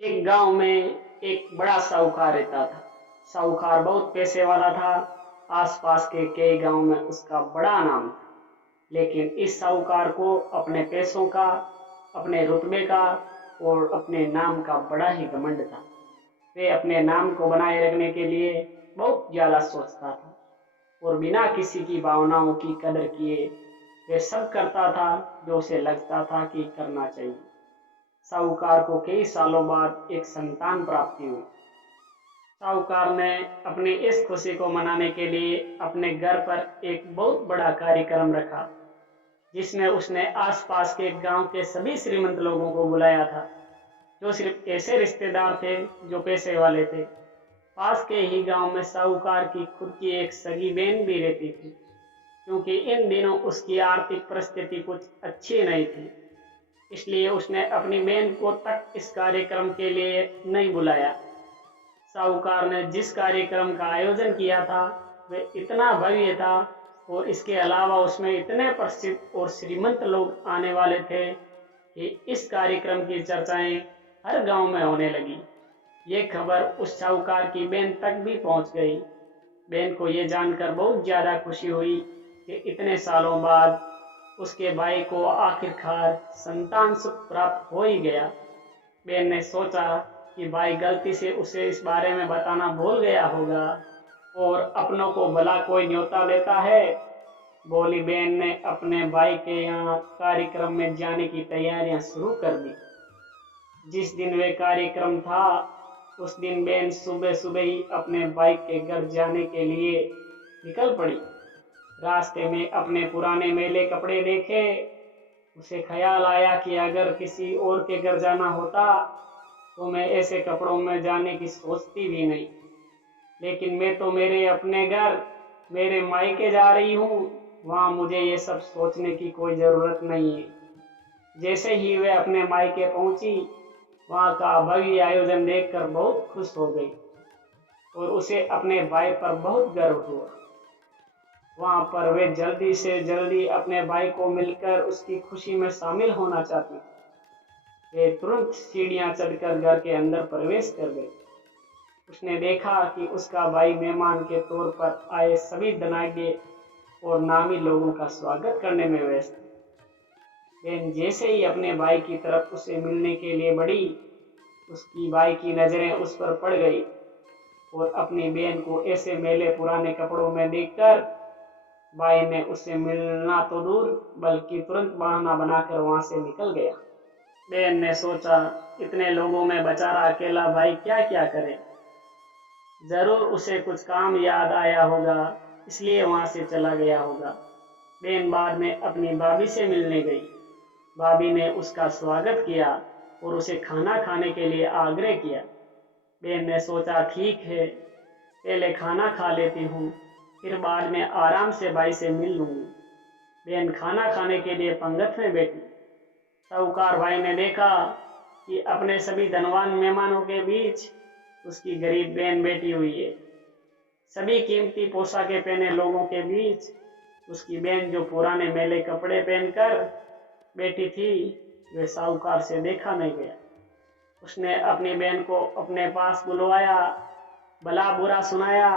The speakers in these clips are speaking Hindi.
एक गांव में एक बड़ा साहूकार रहता था। साहूकार बहुत पैसे वाला था। आसपास के कई गांव में उसका बड़ा नाम था। लेकिन इस साहूकार को अपने पैसों का, अपने रुतबे का और अपने नाम का बड़ा ही घमंड था। वे अपने नाम को बनाए रखने के लिए बहुत ज्यादा सोचता था और बिना किसी की भावनाओं की कदर किए वे सब करता था जो उसे लगता था कि करना चाहिए। साहूकार को कई सालों बाद एक संतान प्राप्ति हुई। साहूकार ने अपनी इस खुशी को मनाने के लिए अपने घर पर एक बहुत बड़ा कार्यक्रम रखा, जिसमें उसने आसपास के गांव के सभी श्रीमंत लोगों को बुलाया था, जो सिर्फ ऐसे रिश्तेदार थे जो पैसे वाले थे। पास के ही गांव में साहूकार की खुद की एक सगी बहन भी रहती थी, क्योंकि इन दिनों उसकी आर्थिक परिस्थिति कुछ अच्छी नहीं थी। इसलिए उसने अपनी बहन को तक इस कार्यक्रम के लिए नहीं बुलाया। साहूकार ने जिस कार्यक्रम का आयोजन किया था वह इतना भव्य था और इसके अलावा उसमें इतने प्रसिद्ध और श्रीमंत लोग आने वाले थे कि इस कार्यक्रम की चर्चाएं हर गांव में होने लगी। ये खबर उस साहूकार की बहन तक भी पहुंच गई। बहन को ये जानकर बहुत ज्यादा खुशी हुई कि इतने सालों बाद उसके भाई को आखिरकार संतान सुख प्राप्त हो ही गया। बहन ने सोचा कि भाई गलती से उसे इस बारे में बताना भूल गया होगा और अपनों को भला कोई न्योता देता है। बोली बहन ने अपने भाई के यहाँ कार्यक्रम में जाने की तैयारियां शुरू कर दी। जिस दिन वे कार्यक्रम था उस दिन बहन सुबह सुबह ही अपने भाई के घर जाने के लिए निकल पड़ी। रास्ते में अपने पुराने मैले कपड़े देखे। उसे ख्याल आया कि अगर किसी और के घर जाना होता तो मैं ऐसे कपड़ों में जाने की सोचती भी नहीं, लेकिन मैं तो मेरे अपने घर, मेरे मायके जा रही हूँ, वहाँ मुझे ये सब सोचने की कोई ज़रूरत नहीं है। जैसे ही वे अपने मायके पहुंची, वहाँ का भव्य आयोजन देखकर बहुत खुश हो गई और उसे अपने भाई पर बहुत गर्व हुआ। वहाँ पर वे जल्दी से जल्दी अपने भाई को मिलकर उसकी खुशी में शामिल होना चाहती थी। वे तुरंत सीढ़ियाँ चढ़कर घर के अंदर प्रवेश कर गई। उसने देखा कि उसका भाई मेहमान के तौर पर आए सभी धनाढ्य और नामी लोगों का स्वागत करने में व्यस्त था। बहन जैसे ही अपने भाई की तरफ उसे मिलने के लिए बढ़ी, उसकी भाई की नजरें उस पर पड़ गई और अपनी बहन को ऐसे मैले पुराने कपड़ों में देखकर भाई ने उससे मिलना तो दूर बल्कि तुरंत बहाना बनाकर वहां से निकल गया। बहन ने सोचा, इतने लोगों में बेचारा अकेला भाई क्या क्या करे, जरूर उसे कुछ काम याद आया होगा, इसलिए वहां से चला गया होगा। बहन बाद में अपनी भाभी से मिलने गई। भाभी ने उसका स्वागत किया और उसे खाना खाने के लिए आग्रह किया। बहन ने सोचा, ठीक है, पहले खाना खा लेती हूँ, फिर बाद में आराम से भाई से मिल लूंगी। बहन खाना खाने के लिए पंगत में बैठी। साहूकार भाई ने देखा कि अपने सभी धनवान मेहमानों के बीच उसकी गरीब बहन बैठी हुई है। सभी कीमती पोशाकें पहने लोगों के बीच उसकी बहन जो पुराने मैले कपड़े पहनकर बैठी थी, वे साहूकार से देखा नहीं गया। उसने अपनी बहन को अपने पास बुलवाया, भला बुरा सुनाया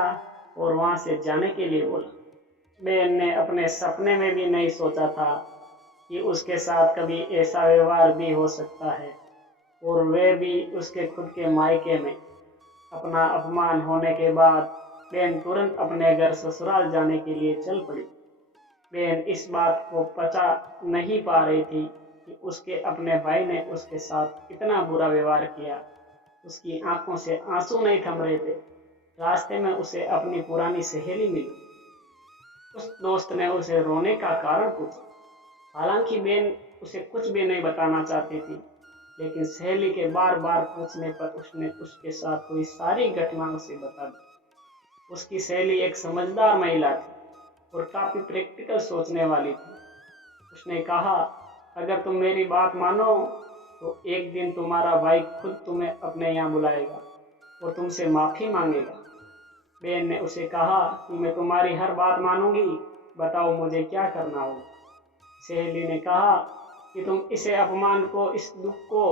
और वहां से जाने के लिए बोला। बहन ने अपने सपने में भी नहीं सोचा था कि उसके साथ कभी ऐसा व्यवहार भी हो सकता है और वे भी उसके खुद के मायके में। अपना अपमान होने के बाद बहन तुरंत अपने घर ससुराल जाने के लिए चल पड़ी। बहन इस बात को पचा नहीं पा रही थी कि उसके अपने भाई ने उसके साथ इतना बुरा व्यवहार किया। उसकी आंखों से आंसू नहीं थम रहे थे। रास्ते में उसे अपनी पुरानी सहेली मिली। उस दोस्त ने उसे रोने का कारण पूछा। हालांकि बहन उसे कुछ भी नहीं बताना चाहती थी, लेकिन सहेली के बार बार पूछने पर उसने उसके साथ हुई सारी घटना उसे बता दी। उसकी सहेली एक समझदार महिला थी और काफी प्रैक्टिकल सोचने वाली थी। उसने कहा, अगर तुम मेरी बात मानो तो एक दिन तुम्हारा भाई खुद तुम्हें अपने यहाँ बुलाएगा और तुमसे माफी मांगेगा। बहन ने उसे कहा कि मैं तुम्हारी हर बात मानूंगी, बताओ मुझे क्या करना होगा। सहेली ने कहा कि तुम इसे अपमान को, इस दुख को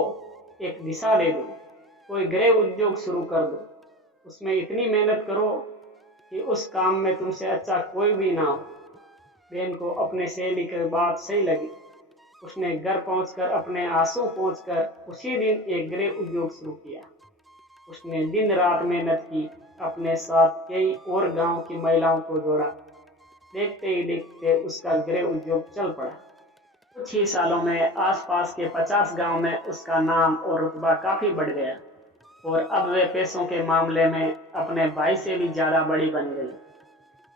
एक दिशा दे दो। कोई गृह उद्योग शुरू कर दो, उसमें इतनी मेहनत करो कि उस काम में तुमसे अच्छा कोई भी ना हो। बहन को अपने सहेली की बात सही लगी। उसने घर पहुंचकर अपने आंसू पहुंचकर उसी दिन एक गृह उद्योग शुरू किया। उसने दिन रात मेहनत की, अपने साथ कई और गांव की महिलाओं को जोड़ा। देखते ही देखते उसका गृह उद्योग चल पड़ा। कुछ ही सालों में आसपास के 50 गांव में उसका नाम और रुतबा काफी बढ़ गया और अब वे पैसों के मामले में अपने भाई से भी ज्यादा बड़ी बन गई।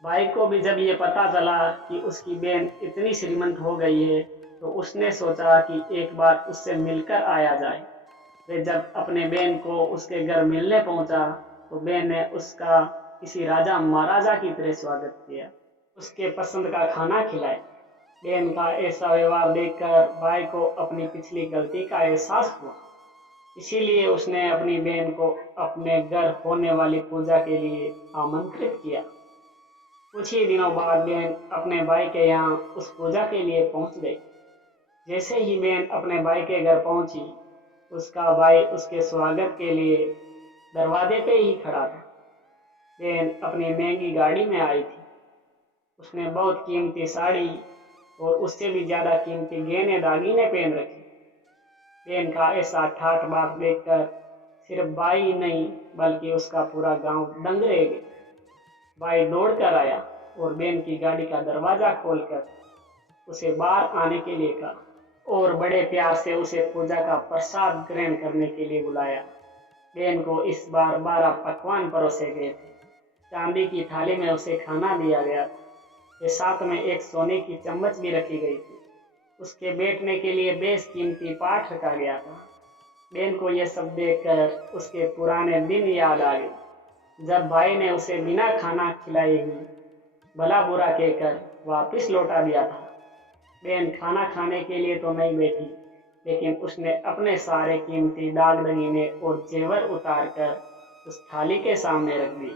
भाई को भी जब ये पता चला कि उसकी बहन इतनी श्रीमंत हो गई है तो उसने सोचा कि एक बार उससे मिलकर आया जाए। वे जब अपने बहन को उसके घर मिलने पहुंचा तो बहन ने उसका किसी राजा महाराजा की तरह स्वागत किया, उसके पसंद का खाना खिलाया। बहन का ऐसा व्यवहार देखकर भाई को अपनी पिछली गलती का एहसास हुआ। इसीलिए उसने अपनी बहन को अपने घर होने वाली पूजा के लिए आमंत्रित किया। कुछ ही दिनों बाद बहन अपने भाई के यहाँ उस पूजा के लिए पहुंच गई। जैसे ही बहन अपने भाई के घर पहुंची, उसका भाई उसके स्वागत के लिए दरवाजे पे ही खड़ा था। बहन अपनी महंगी गाड़ी में आई थी। उसने बहुत कीमती साड़ी और उससे भी ज्यादा कीमती गहने दागीने पहन रखे। बहन का ऐसा ठाठ बाठ देखकर सिर्फ भाई ही नहीं बल्कि उसका पूरा गांव दंग रह गया। भाई दौड़ कर आया और बहन की गाड़ी का दरवाजा खोलकर उसे बाहर आने के लिए कहा और बड़े प्यार से उसे पूजा का प्रसाद ग्रहण करने के लिए बुलाया। बहन को इस बार 12 पकवान परोसे गए थे। चांदी की थाली में उसे खाना दिया गया था। के साथ में एक सोने की चम्मच भी रखी गई थी। उसके बैठने के लिए बेशकीमती पाठ रखा गया था। बहन को यह सब देखकर उसके पुराने दिन याद आ गए, जब भाई ने उसे बिना खाना खिलाए ही भला बुरा कहकर वापस लौटा दिया था। बहन खाना खाने के लिए तो नहीं बैठी, लेकिन उसने अपने सारे कीमती दाग दगीने और जेवर उतार कर उस थाली के सामने रख दी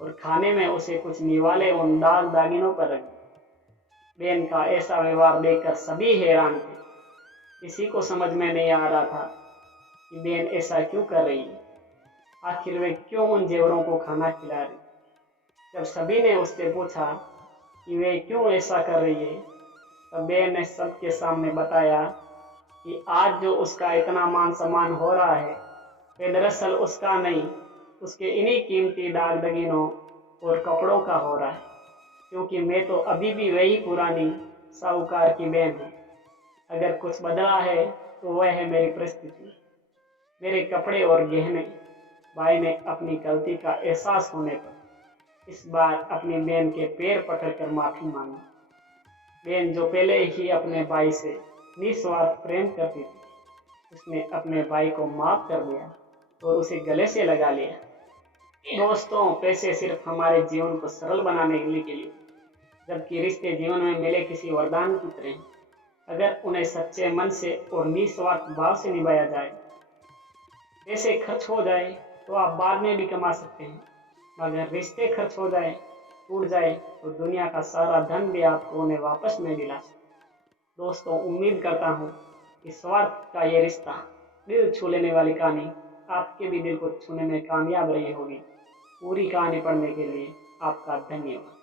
और खाने में उसे कुछ निवाले उन दाग दागिनों पर रख दी। बहन का ऐसा व्यवहार देखकर सभी हैरान थे। किसी को समझ में नहीं आ रहा था कि बहन ऐसा क्यों कर रही है। आखिर वे क्यों उन जेवरों को खाना खिला रही। जब सभी ने उससे पूछा कि वे क्यों ऐसा कर रही है, तब बहन ने सबके सामने बताया कि आज जो उसका इतना मान सम्मान हो रहा है वे दरअसल उसका नहीं, उसके इन्हीं कीमती दाग दगीनों और कपड़ों का हो रहा है, क्योंकि मैं तो अभी भी वही पुरानी साहूकार की बहन हूँ। अगर कुछ बदला है तो वह है मेरी परिस्थिति, मेरे कपड़े और गहने। भाई ने अपनी गलती का एहसास होने पर इस बार अपनी बहन के पैर पकड़कर माफी मांगी। बहन जो पहले ही अपने भाई से निस्वार्थ प्रेम करती थी, उसने अपने भाई को माफ कर दिया और उसे गले से लगा लिया। दोस्तों, पैसे सिर्फ हमारे जीवन को सरल बनाने के लिए, जबकि रिश्ते जीवन में मिले किसी वरदान की तरह। अगर उन्हें सच्चे मन से और निस्वार्थ भाव से निभाया जाए, पैसे खर्च हो जाए तो आप बाद में भी कमा सकते हैं, मगर रिश्ते खर्च हो जाए, टूट जाए तो दुनिया का सारा धन भी आपको उन्हें वापस नहीं दिला सकता। दोस्तों, उम्मीद करता हूँ कि स्वार्थ का ये रिश्ता, दिल छू लेने वाली कहानी आपके भी दिल को छूने में कामयाब रही होगी। पूरी कहानी पढ़ने के लिए आपका धन्यवाद।